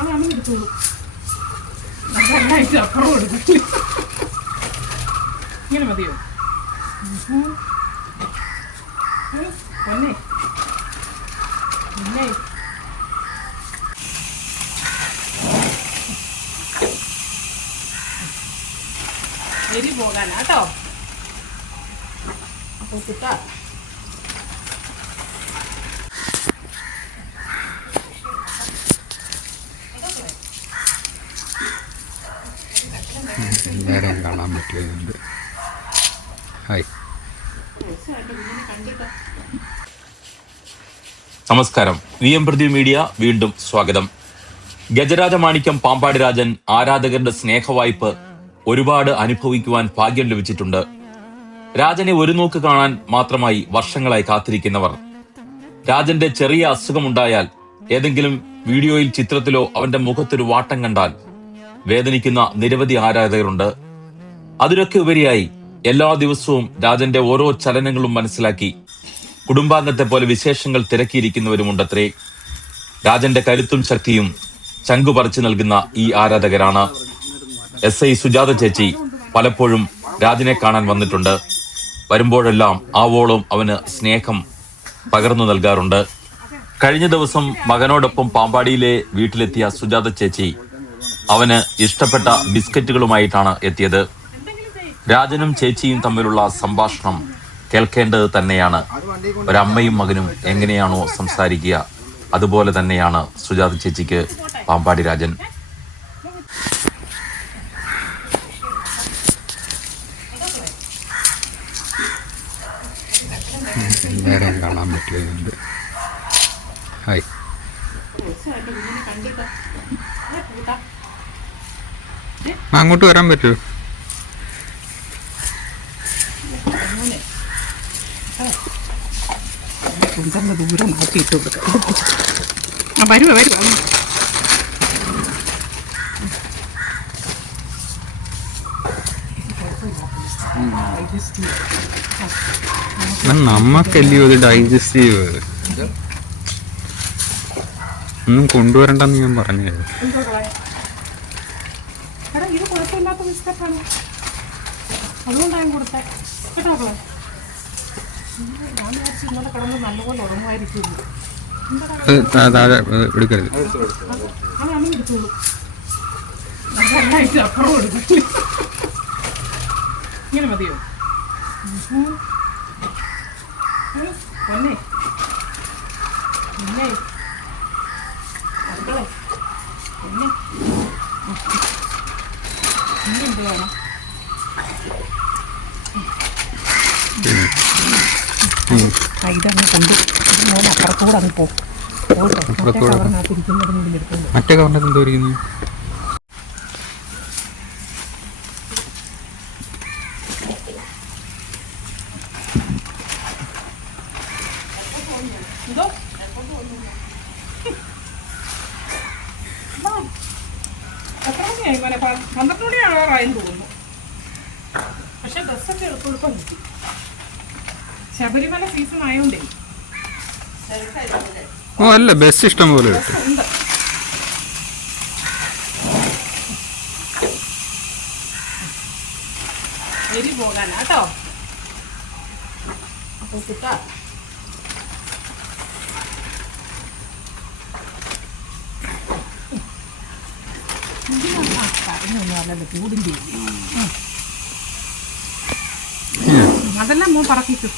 അത് അമ്മ എടുത്തോളൂ. അതെല്ലാം അപ്പുറം കൊടുക്കും. ഇങ്ങനെ മതിയോ? പൊന്നെ പിന്നെ എരി പോകാനാ കേട്ടോ. അപ്പോൾ കിട്ടാ എല്ലാവരെയും കാണാൻ പറ്റുന്നുണ്ട്. ഹായ്, നമസ്കാരം. VMPrithvi മീഡിയ വീണ്ടും സ്വാഗതം. ഗജരാജമാണിക്യം പാമ്പാടി രാജൻ ആരാധകരുടെ സ്നേഹവായ്പ് ഒരുപാട് അനുഭവിക്കുവാൻ ഭാഗ്യം ലഭിച്ചിട്ടുണ്ട്. രാജനെ ഒരു നോക്ക് കാണാൻ മാത്രമായി വർഷങ്ങളായി കാത്തിരിക്കുന്നവർ, രാജന്റെ ചെറിയ അസുഖമുണ്ടായാൽ ഏതെങ്കിലും വീഡിയോയിൽ, ചിത്രത്തിലോ അവന്റെ മുഖത്തൊരു വാട്ടം കണ്ടാൽ വേദനിക്കുന്ന നിരവധി ആരാധകരുണ്ട്. അതിലൊക്കെ ഉപരിയായി എല്ലാ ദിവസവും രാജന്റെ ഓരോ ചലനങ്ങളും മനസ്സിലാക്കി കുടുംബാംഗത്തെ പോലെ വിശേഷങ്ങൾ തിരക്കിയിരിക്കുന്നവരുമുണ്ടത്രേ. രാജന്റെ കരുത്തും ശക്തിയും ചങ്കു പറിച്ചു നൽകുന്ന ഈ ആരാധകരാണ്. SI സുജാത ചേച്ചി പലപ്പോഴും രാജനെ കാണാൻ വന്നിട്ടുണ്ട്. വരുമ്പോഴെല്ലാം ആവോളം അവന് സ്നേഹം പകർന്നു നൽകാറുണ്ട്. കഴിഞ്ഞ ദിവസം മകനോടൊപ്പം പാമ്പാടിയിലെ വീട്ടിലെത്തിയ സുജാത ചേച്ചി അവന് ഇഷ്ടപ്പെട്ട ബിസ്ക്കറ്റുകളുമായിട്ടാണ് എത്തിയത്. രാജനും ചേച്ചിയും തമ്മിലുള്ള സംഭാഷണം കേൾക്കേണ്ടത് തന്നെയാണ്. ഒരമ്മയും മകനും എങ്ങനെയാണോ സംസാരിക്കുക, അതുപോലെ തന്നെയാണ് സുജാത ചേച്ചിക്ക് പാമ്പാടി രാജൻ. എല്ലാവരെയും കാണാൻ പറ്റുന്നുണ്ട്. ഹായ്, അങ്ങോട്ട് വരാൻ പറ്റുമോ? ദൂരം മാറ്റിയിട്ട് വരുവ വരുവ. നമ്മക്കല്ലേ ഒരു ഡൈജസ്റ്റ് ചെയ്യുന്നത്, ഒന്നും കൊണ്ടുവരണ്ടെന്ന് ഞാൻ പറഞ്ഞു. ഇത് കുഴപ്പമില്ലാത്ത ബിസ്ക്കറ്റാണ്, അതുകൊണ്ടാണ് കൊടുത്തേ കേട്ടോ. ഞാൻ വിചാരിച്ചു ഇന്നലെ കിടന്ന് നല്ലപോലെ ഉറങ്ങുമായിരിക്കുള്ളൂ. എടുക്കരുത്, അത് അമ്മ എടുത്തോളൂ. അതെല്ലാം അപ്പുറം കൊടുക്കും. ഇങ്ങനെ മതിയോ? പൊന്നെ പിന്നെ മക്കളെ പിന്നെ എന്ത് വേണം? ഇതങ്ങ് കൊണ്ട് അപ്പുറത്തൂടെ അങ്ങ് പോകും. മറ്റേ കവറിനകത്ത് എന്തോ ഇരിക്കുന്നു? എത്ര മണിയായി മോനെ? 12 മണിയാവാറായെന്ന് തോന്നുന്നു. പക്ഷെ ഡ്രസ്സൊക്കെ എളുപ്പം കിട്ടി. ശബരിമല സീസൺ ആയോണ്ടേ. ഓ അല്ല, ബസ് ഇഷ്ടം പോലെ ഉണ്ട്. എരി പോകാനാ കേട്ടോ. അപ്പോൾ കിട്ടാ അതെല്ലാം മോൻ പറക്കിക്കും.